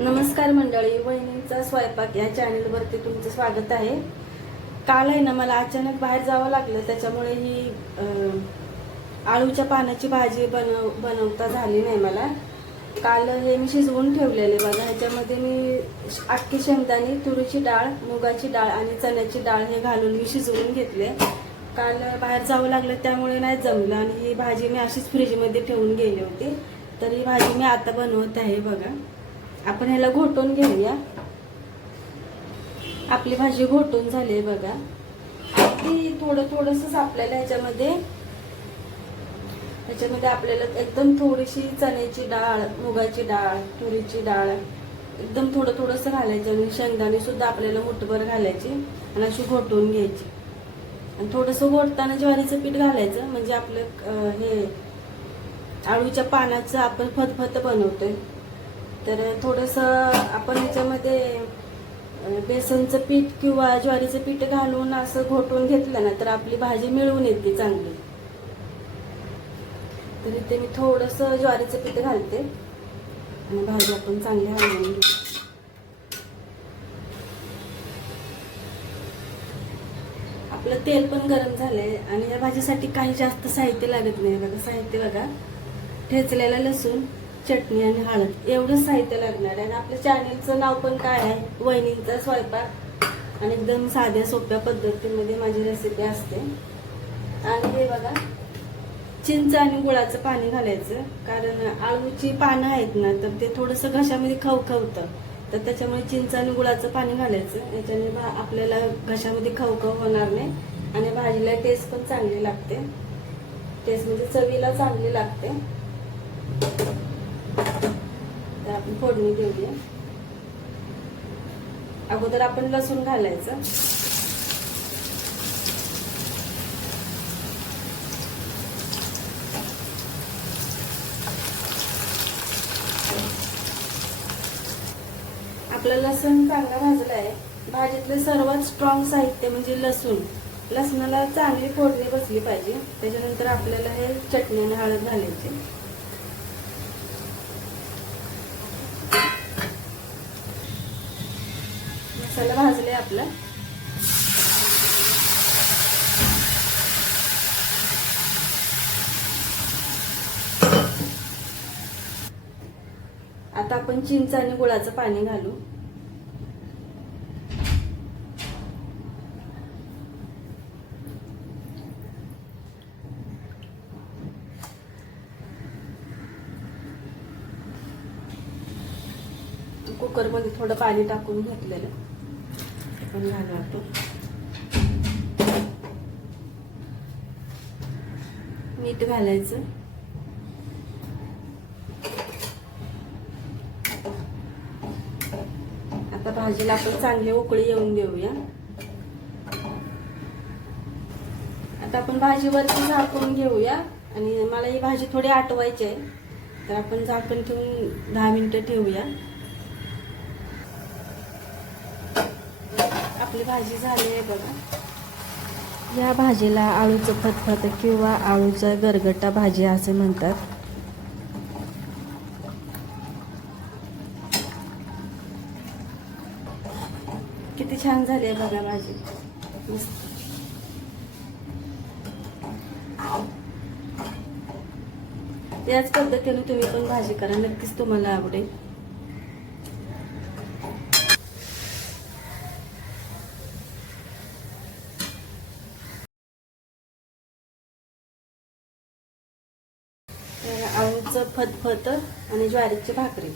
नमस्कार मंडळी, वहिनींचा स्वयंपाक या चॅनलवरती तुमचं स्वागत आहे. काल आहे ना मला अचानक बाहेर जावं लागलं, त्याच्यामुळे ही आळूच्या पानाची भाजी बनवता झाली नाही मला. काल हे मी शिजवून ठेवलेले बघा. ह्याच्यामध्ये मी अख्खी शेंगदाणे, तुरीची डाळ, मुगाची डाळ आणि चण्याची डाळ हे घालून मी शिजवून घेतले. काल बाहेर जावं लागलं त्यामुळे नाही जमलं आणि ही भाजी मी अशीच फ्रीजमध्ये ठेवून गेली होती. तर ही भाजी मी आता बनवत आहे बघा. आपण ह्याला घोटून घेऊया. आपली भाजी घोटून झाली आहे बघा. अगदी थोडंसंच आपल्याला ह्याच्यामध्ये आपल्याला एकदम थोडीशी चण्याची डाळ, मुगाची डाळ, तुरीची डाळ एकदम थोडंसं घालायचं आणि शेंगदाणे सुद्धा आपल्याला मुठभर घालायची आणि अशी घोटून घ्यायची. आणि थोडंसं घोटताना ज्वारीचं पीठ घालायचं, म्हणजे आपलं हे आळूच्या पानाचं आपण फतफत बनवतोय. तर थोडंसं आपण ह्याच्यामध्ये बेसनचं पीठ किंवा ज्वारीचं पीठ घालून असं घोटून घेतलं ना तर आपली भाजी मिळून येते चांगली. तर इथे मी थोडंसं ज्वारीचं पीठ घालते आणि भाजी आपण चांगली हलवून घेऊ. आपलं तेल पण गरम झालंय आणि या भाजीसाठी काही जास्त साहित्य लागत नाही बघा. साहित्य बघा, ठेचलेला लसूण, चटणी आणि हळद एवढंच साहित्य लागणार आहे. आणि आपल्या चॅनलचं नाव पण काय आहे, वहिनींचा स्वयंपाक. आणि एकदम साध्या सोप्या पद्धतीमध्ये माझी रेसिपी असते. आणि हे बघा, चिंच आणि गुळाचं पाणी घालायचं, कारण आळूची पानं आहेत ना तर ते थोडंसं घशामध्ये खवखवतं, तर त्याच्यामुळे चिंच आणि गुळाचं पाणी घालायचं. याच्याने आपल्याला घशामध्ये खवखव होणार नाही आणि भाजीला टेस्ट पण चांगली लागते. टेस्ट म्हणजे चवीला चांगली लागते. तर आपण फोडणी देऊया. अगोदर आपण लसूण घालायचं. आपलं लसूण चांगला भाजला आहे. भाजीतलं सर्वात स्ट्रॉंग साहित्य म्हणजे लसूण. लसणाला चांगली फोडणी बसली पाहिजे. त्याच्यानंतर आपल्याला हे चटणी आणि हळद घालायची. मसाला भाजले आपला. आता आपण चिंच आणि गुळाचं पाणी घालू. कुकर मध्ये थोडं पाणी टाकून घेतलेलं पण घालतो. मीठ घालायचं. आता भाजीला आपण चांगली उकळी येऊन देऊया. आता आपण भाजीवरती झाकून घेऊया. आणि मला ही भाजी थोडी आटवायची आहे, तर आपण झाकण ठेवून 10 मिनिटं ठेवूया. आपली भाजी झाली आहे बघा. या भाजीला आळूचं फतफत किंवा आळूचा गरगटा भाजी असे म्हणतात. किती छान झाली आहे बघा भाजी. याच पद्धतीने तुम्ही पण भाजी करा, नक्कीच तुम्हाला आवडेल. आळूचं फतफत आणि ज्वारीची भाकरी.